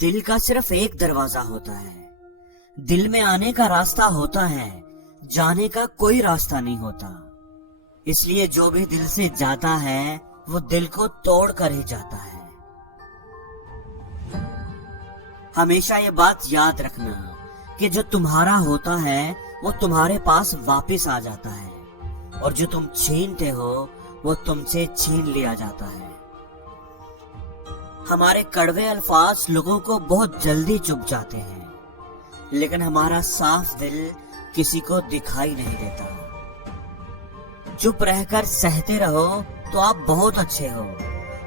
دل کا صرف ایک دروازہ ہوتا ہے. دل میں آنے کا راستہ ہوتا ہے, جانے کا کوئی راستہ نہیں ہوتا. اس لیے جو بھی دل سے جاتا ہے وہ دل کو توڑ کر ہی جاتا ہے. ہمیشہ یہ بات یاد رکھنا کہ جو تمہارا ہوتا ہے وہ تمہارے پاس واپس آ جاتا ہے, اور جو تم چھینتے ہو وہ تم سے چھین لیا جاتا ہے. ہمارے کڑوے الفاظ لوگوں کو بہت جلدی چبھ جاتے ہیں, لیکن ہمارا صاف دل کسی کو دکھائی نہیں دیتا. چپ رہ کر سہتے رہو تو آپ بہت اچھے ہو,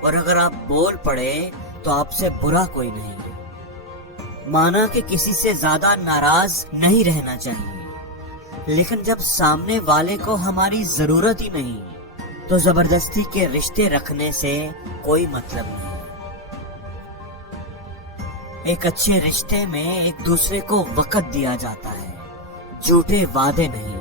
اور اگر آپ بول پڑے تو آپ سے برا کوئی نہیں. مانا کہ کسی سے زیادہ ناراض نہیں رہنا چاہیے, لیکن جب سامنے والے کو ہماری ضرورت ہی نہیں تو زبردستی کے رشتے رکھنے سے کوئی مطلب نہیں. ایک اچھے رشتے میں ایک دوسرے کو وقت دیا جاتا ہے, جھوٹے وعدے نہیں.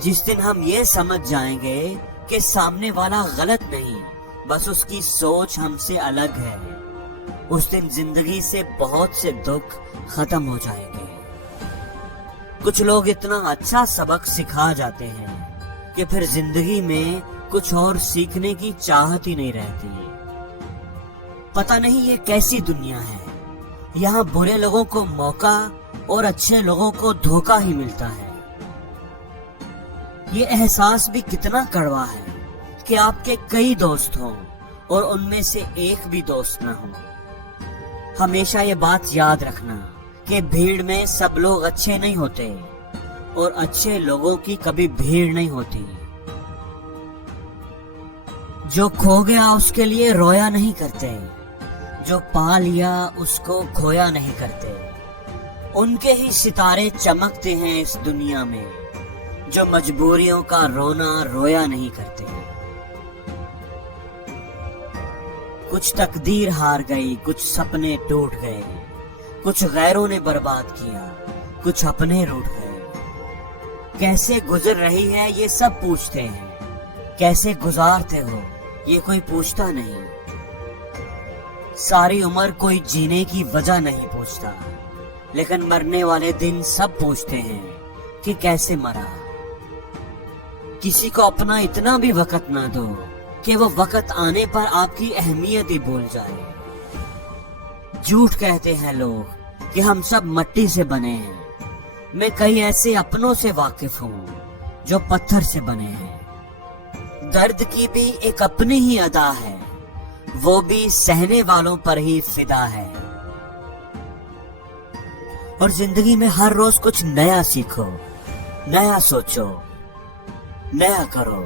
جس دن ہم یہ سمجھ جائیں گے کہ سامنے والا غلط نہیں, بس اس کی سوچ ہم سے الگ ہے, اس دن زندگی سے بہت سے دکھ ختم ہو جائیں گے. کچھ لوگ اتنا اچھا سبق سکھا جاتے ہیں کہ پھر زندگی میں کچھ اور سیکھنے کی چاہت ہی نہیں رہتی. پتہ نہیں یہ کیسی دنیا ہے, یہاں برے لوگوں کو موقع اور اچھے لوگوں کو دھوکہ ہی ملتا ہے. یہ احساس بھی کتنا کڑوا ہے کہ آپ کے کئی دوست ہوں اور ان میں سے ایک بھی دوست نہ ہو. ہمیشہ یہ بات یاد رکھنا کہ بھیڑ میں سب لوگ اچھے نہیں ہوتے, اور اچھے لوگوں کی کبھی بھیڑ نہیں ہوتی. جو کھو گیا اس کے لیے رویا نہیں کرتے, جو پا لیا اس کو کھویا نہیں کرتے. ان کے ہی ستارے چمکتے ہیں اس دنیا میں, جو مجبوریوں کا رونا رویا نہیں کرتے. کچھ تقدیر ہار گئی, کچھ سپنے ٹوٹ گئے, کچھ غیروں نے برباد کیا, کچھ اپنے روٹ گئے. کیسے گزر رہی ہے یہ سب پوچھتے ہیں, کیسے گزارتے ہو یہ کوئی پوچھتا نہیں. ساری عمر کوئی جینے کی وجہ نہیں پوچھتا, لیکن مرنے والے دن سب پوچھتے ہیں کہ کیسے مرا. کسی کو اپنا اتنا بھی وقت نہ دو کہ وہ وقت آنے پر آپ کی اہمیت ہی بھول جائے. جھوٹ کہتے ہیں لوگ کہ ہم سب مٹی سے بنے ہیں. میں کئی ایسے اپنوں سے واقف ہوں جو پتھر سے بنے ہیں. درد کی بھی ایک اپنی ہی ادا ہے, وہ بھی سہنے والوں پر ہی فدا ہے. اور زندگی میں ہر روز کچھ نیا سیکھو, نیا سوچو, نیا کرو.